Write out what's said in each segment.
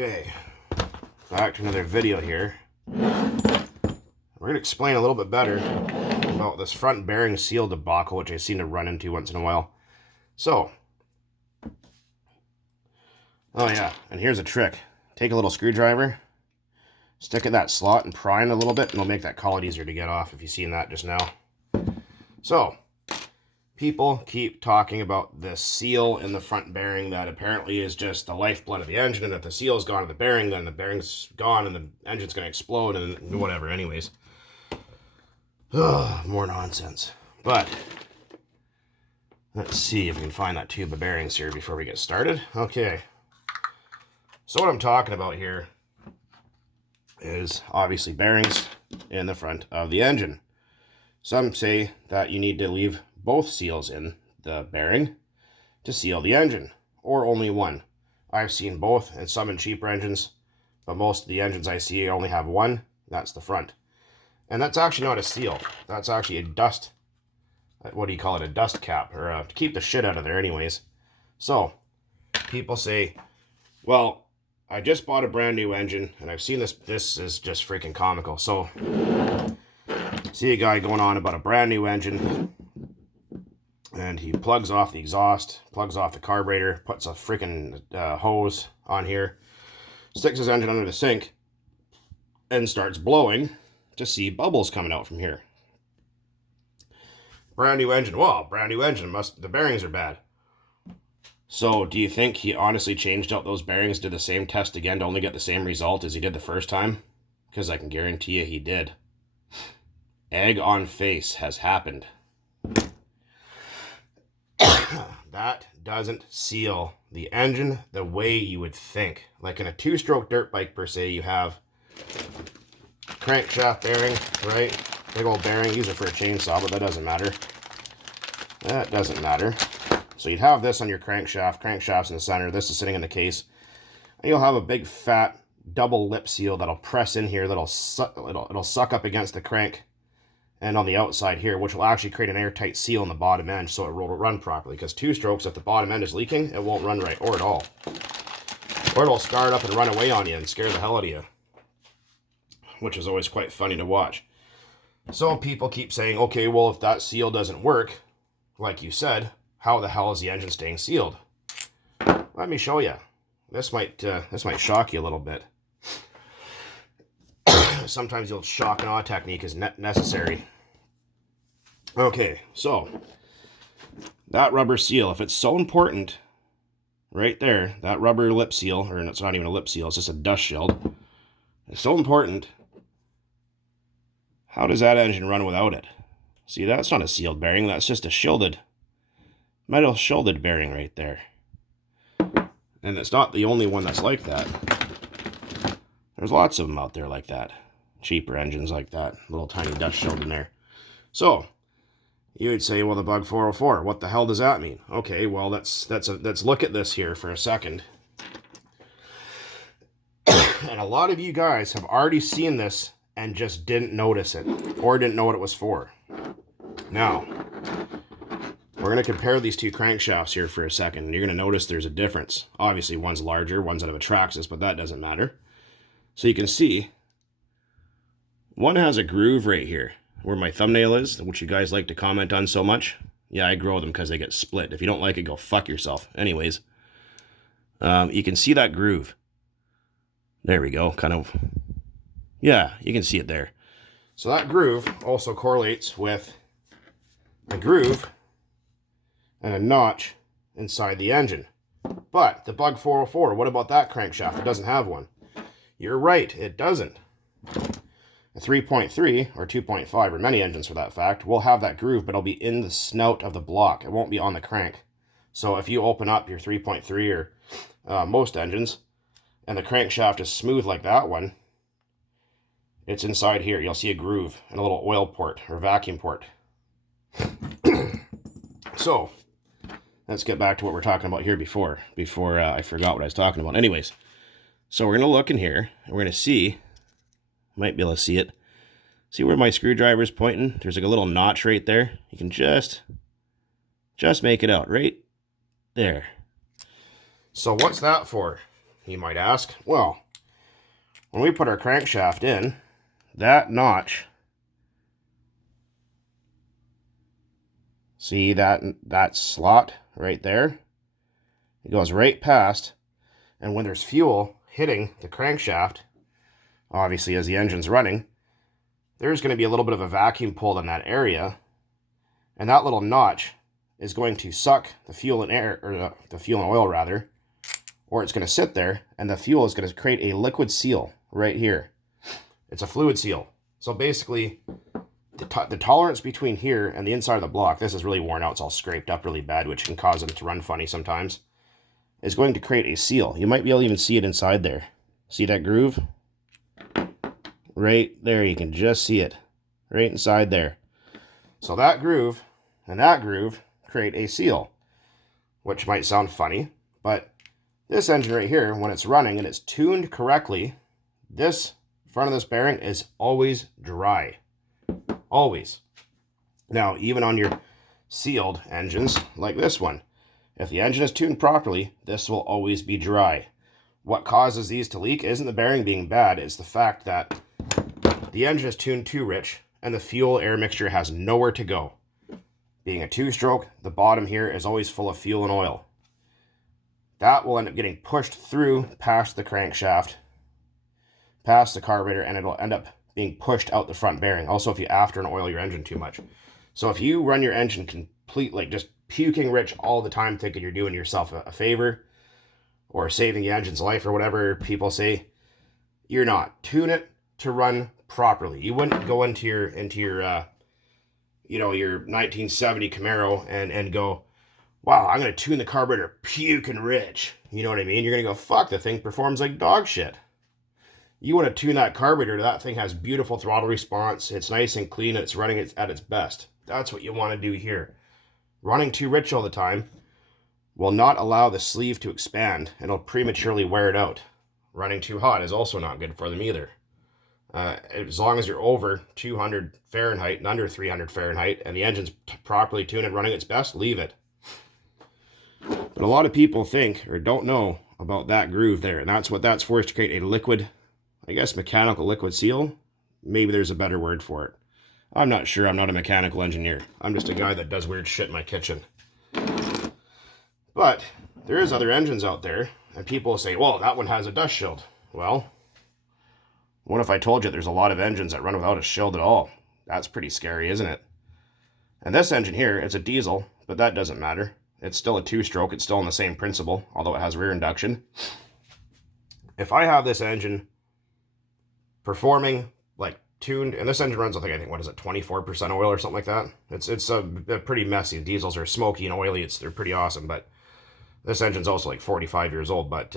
Okay, back to another video here. We're going to explain a little bit better about this front bearing seal debacle, which I seem to run into once in a while. So, oh yeah, and here's a trick. Take a little screwdriver, stick in that slot and pry in a little bit, and it'll make that collet easier to get off if you've seen that just now. So, people keep talking about this seal in the front bearing that apparently is just the lifeblood of the engine, and if the seal's gone in the bearing, then the bearing's gone and the engine's going to explode and whatever. Anyways, more nonsense. But let's see if we can find that tube of bearings here before we get started. Okay, so what I'm talking about here is obviously bearings in the front of the engine. Some say that you need to leave both seals in the bearing to seal the engine, or only one. I've seen both, and some in cheaper engines, but most of the engines I see only have one. That's the front. And that's actually not a seal. That's actually a dust, what do you call it, a dust cap, or to keep the shit out of there anyways. So, people say, well, I just bought a brand new engine, and I've seen this is just freaking comical. So, see a guy going on about a brand new engine, and he plugs off the exhaust, plugs off the carburetor, puts a freaking hose on here, sticks his engine under the sink, and starts blowing to see bubbles coming out from here. Brand new engine. Well, brand new engine. The bearings are bad. So, do you think he honestly changed out those bearings, did the same test again to only get the same result as he did the first time? Because I can guarantee you he did. Egg on face has happened. That doesn't seal the engine the way you would think. Like in a two-stroke dirt bike per se, you have crankshaft bearing, right? Big old bearing. Use it for a chainsaw, but that doesn't matter. That doesn't matter. So you'd have this on your crankshaft. Crankshaft's in the center. This is sitting in the case. And you'll have a big fat double lip seal that'll press in here. It'll suck up against the crank and on the outside here, which will actually create an airtight seal in the bottom end so it will run properly. Because two strokes, if the bottom end is leaking, it won't run right, or at all. Or it'll start up and run away on you and scare the hell out of you, which is always quite funny to watch. So people keep saying, okay, well, if that seal doesn't work, like you said, how the hell is the engine staying sealed? Let me show you. This might shock you a little bit. Sometimes the old shock and awe technique is necessary. Okay, so that rubber seal, if it's so important, right there, that rubber lip seal, or it's not even a lip seal, it's just a dust shield, it's so important. How does that engine run without it? See, that's not a sealed bearing, that's just a metal shielded bearing right there. And it's not the only one that's like that. There's lots of them out there like that. Cheaper engines like that. Little tiny dust shield in there. So, you would say, well, the Bug 404, what the hell does that mean? Okay, well, let's look at this here for a second. And a lot of you guys have already seen this and just didn't notice it, or didn't know what it was for. Now, we're going to compare these two crankshafts here for a second, and you're going to notice there's a difference. Obviously, one's larger, one's out of a Traxxas, but that doesn't matter. So you can see, one has a groove right here, where my thumbnail is, which you guys like to comment on so much. Yeah, I grow them because they get split. If you don't like it, go fuck yourself. Anyways, you can see that groove. There we go, kind of. Yeah, you can see it there. So that groove also correlates with a groove and a notch inside the engine. But the Bug 404, what about that crankshaft? It doesn't have one. You're right, it doesn't. A 3.3 or 2.5, or many engines for that fact, will have that groove, but it'll be in the snout of the block. It won't be on the crank. So if you open up your 3.3 or most engines, and the crankshaft is smooth like that one, it's inside here. You'll see a groove and a little oil port or vacuum port. So, let's get back to what we're talking about here before I forgot what I was talking about. Anyways, so we're going to look in here, and we're going to see, might be able to see it. See where my screwdriver is pointing? There's like a little notch right there. You can just make it out right there. So what's that for? you might ask? Well, when we put our crankshaft in, that notch, see that slot right there? It goes right past, and when there's fuel hitting the crankshaft, obviously as the engine's running, there's going to be a little bit of a vacuum pulled in that area, and that little notch is going to suck the fuel and air, or the fuel and oil rather, or it's going to sit there, and the fuel is going to create a liquid seal right here. It's a fluid seal. So basically, the tolerance between here and the inside of the block, this is really worn out, it's all scraped up really bad, which can cause them to run funny sometimes, is going to create a seal. You might be able to even see it inside there. See that groove? Right there, you can just see it. Right inside there. So that groove and that groove create a seal, which might sound funny, but this engine right here, when it's running and it's tuned correctly, this front of this bearing is always dry. Always. Now, even on your sealed engines like this one, if the engine is tuned properly, this will always be dry. What causes these to leak isn't the bearing being bad, it's the fact that the engine is tuned too rich and the fuel air mixture has nowhere to go. Being a two-stroke, the bottom here is always full of fuel and oil. That will end up getting pushed through past the crankshaft, past the carburetor, and it'll end up being pushed out the front bearing. Also, if you after and oil your engine too much. So if you run your engine complete, like just puking rich all the time, thinking you're doing yourself a favor or saving the engine's life or whatever people say, you're not. Tune it to run properly. You wouldn't go into your your 1970 Camaro and go, wow, I'm going to tune the carburetor puking rich. You know what I mean? You're going to go, fuck, the thing performs like dog shit. You want to tune that carburetor, that thing has beautiful throttle response, it's nice and clean, and it's running at its best. That's what you want to do here. Running too rich all the time will not allow the sleeve to expand, and it'll prematurely wear it out. Running too hot is also not good for them either. As long as you're over 200 Fahrenheit and under 300 Fahrenheit, and the engine's properly tuned and running its best, leave it. But a lot of people think or don't know about that groove there, and that's what that's for, is to create a liquid, I guess mechanical liquid seal. Maybe there's a better word for it. I'm not sure. I'm not a mechanical engineer. I'm just a guy that does weird shit in my kitchen. But there is other engines out there, and people say, well, that one has a dust shield. Well, what if I told you there's a lot of engines that run without a shield at all? That's pretty scary, isn't it? And this engine here, it's a diesel, but that doesn't matter. It's still a two-stroke. It's still in the same principle, although it has rear induction. If I have this engine performing like tuned, and this engine runs with, I think, what is it, 24% oil or something like that? It's a pretty messy. Diesels are smoky and oily. They're pretty awesome, but this engine's also like 45 years old. But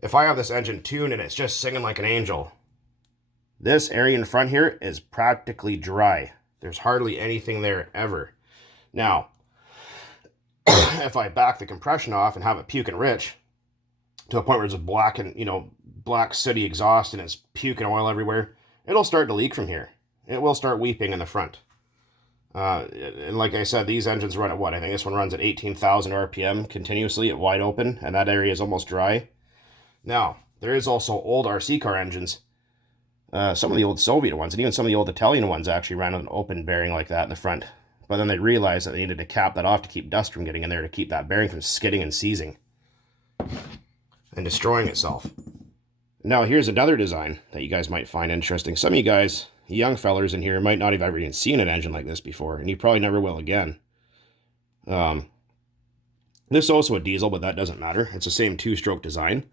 if I have this engine tuned and it's just singing like an angel, this area in front here is practically dry. There's hardly anything there ever. Now, if I back the compression off and have it puking rich to a point where it's just black and, black sooty exhaust and it's puking oil everywhere, it'll start to leak from here. It will start weeping in the front. And like I said, these engines run at what? I think this one runs at 18,000 RPM continuously at wide open, and that area is almost dry. Now, there is also old RC car engines. Some of the old Soviet ones, and even some of the old Italian ones actually ran with an open bearing like that in the front. But then they realized that they needed to cap that off to keep dust from getting in there, to keep that bearing from skidding and seizing and destroying itself. Now, here's another design that you guys might find interesting. Some of you guys, young fellers in here, might not have ever even seen an engine like this before, and you probably never will again. This is also a diesel, but that doesn't matter. It's the same two-stroke design.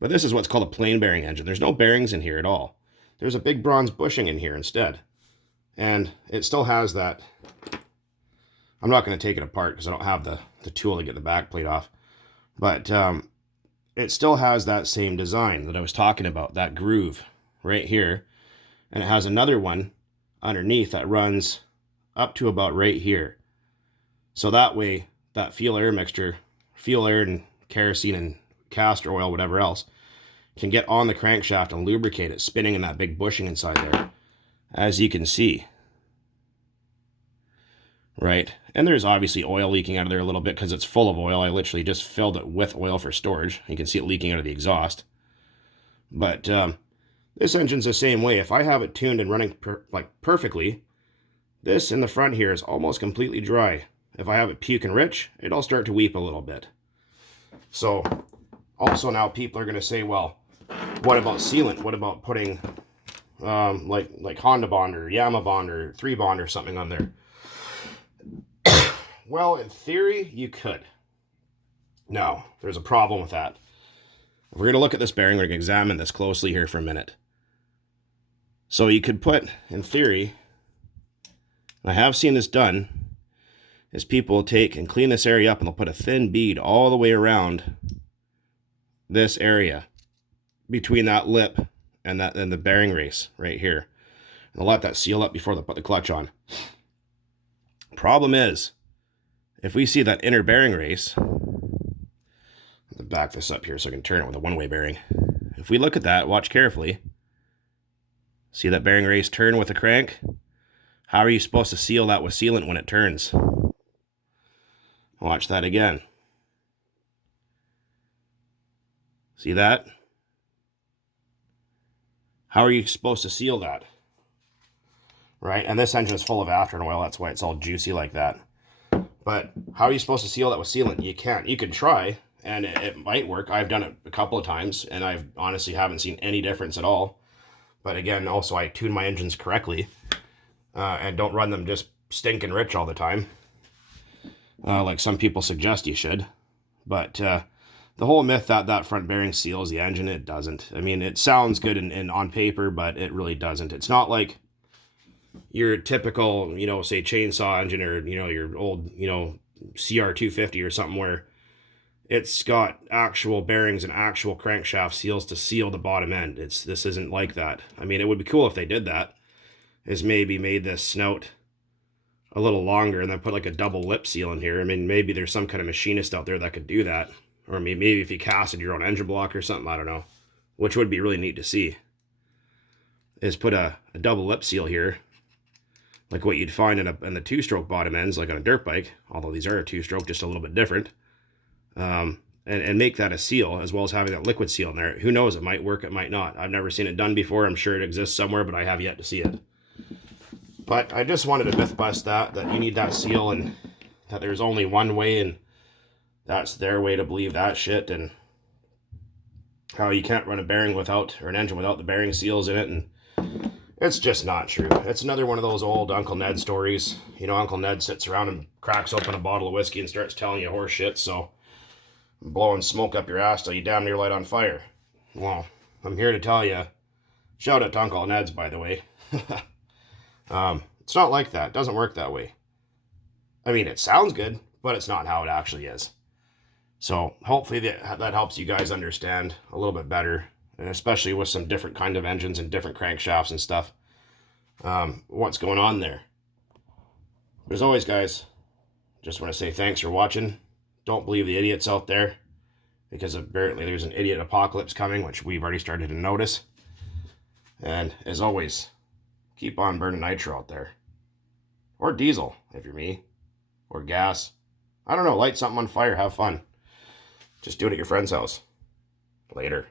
But this is what's called a plain bearing engine. There's no bearings in here at all. There's a big bronze bushing in here instead. And it still has that. I'm not going to take it apart because I don't have the tool to get the back plate off. But it still has that same design that I was talking about, that groove right here. And it has another one underneath that runs up to about right here. So that way, that fuel air mixture, fuel air and kerosene and castor oil, whatever else, can get on the crankshaft and lubricate it, spinning in that big bushing inside there. As you can see. right? And there's obviously oil leaking out of there a little bit because it's full of oil. I literally just filled it with oil for storage. You can see it leaking out of the exhaust. But this engine's the same way. If I have it tuned and running perfectly, this in the front here is almost completely dry. If I have it puking rich, it'll start to weep a little bit. So also now people are going to say, well, what about sealant? What about putting like Honda Bond or Yamaha Bond or 3 Bond or something on there? Well, in theory, you could. Now, there's a problem with that. If we're going to look at this bearing, we're going to examine this closely here for a minute. So you could put, in theory, I have seen this done, is people will take and clean this area up and they'll put a thin bead all the way around this area between that lip and the bearing race right here. And they'll let that seal up before they put the clutch on. Problem is, if we see that inner bearing race, I'll back this up here so I can turn it with a one-way bearing. If we look at that, watch carefully. See that bearing race turn with the crank? How are you supposed to seal that with sealant when it turns? Watch that again. See that? How are you supposed to seal that? Right? And this engine is full of after oil. That's why it's all juicy like that. But how are you supposed to seal that with sealant? You can't. You can try, and it might work. I've done it a couple of times, and I honestly haven't seen any difference at all. But again, also I tune my engines correctly and don't run them just stinking rich all the time, like some people suggest you should. But the whole myth that that front bearing seals the engine, it doesn't. I mean, it sounds good in on paper, but it really doesn't. It's not like your typical, you know, say chainsaw engine or, you know, your old, you know, CR250 or something where it's got actual bearings and actual crankshaft seals to seal the bottom end. This isn't like that. I mean, it would be cool if they did that, is maybe made this snout a little longer and then put like a double lip seal in here. I mean, maybe there's some kind of machinist out there that could do that. Or maybe if you casted your own engine block or something, I don't know. Which would be really neat to see. Is put a double lip seal here, like what you'd find in the two-stroke bottom ends, like on a dirt bike, although these are a two-stroke, just a little bit different. And make that a seal, as well as having that liquid seal in there. Who knows, it might work, it might not. I've never seen it done before. I'm sure it exists somewhere, but I have yet to see it. But I just wanted to myth bust that you need that seal and that there's only one way and that's their way to believe that shit, and how you can't run a bearing without, or an engine without the bearing seals in it, and it's just not true. It's another one of those old Uncle Ned stories. You know, Uncle Ned sits around and cracks open a bottle of whiskey and starts telling you horse shit, so blowing smoke up your ass till you damn near light on fire. Well, I'm here to tell you, shout out to Uncle Ned's, by the way. It's not like that. It doesn't work that way. I mean, it sounds good, but it's not how it actually is. So hopefully that helps you guys understand a little bit better, and especially with some different kind of engines and different crankshafts and stuff, what's going on there. But as always, guys, just want to say thanks for watching. Don't believe the idiots out there, because apparently there's an idiot apocalypse coming, which we've already started to notice. And as always, keep on burning nitro out there. Or diesel, if you're me. Or gas. I don't know, light something on fire, have fun. Just do it at your friend's house. Later.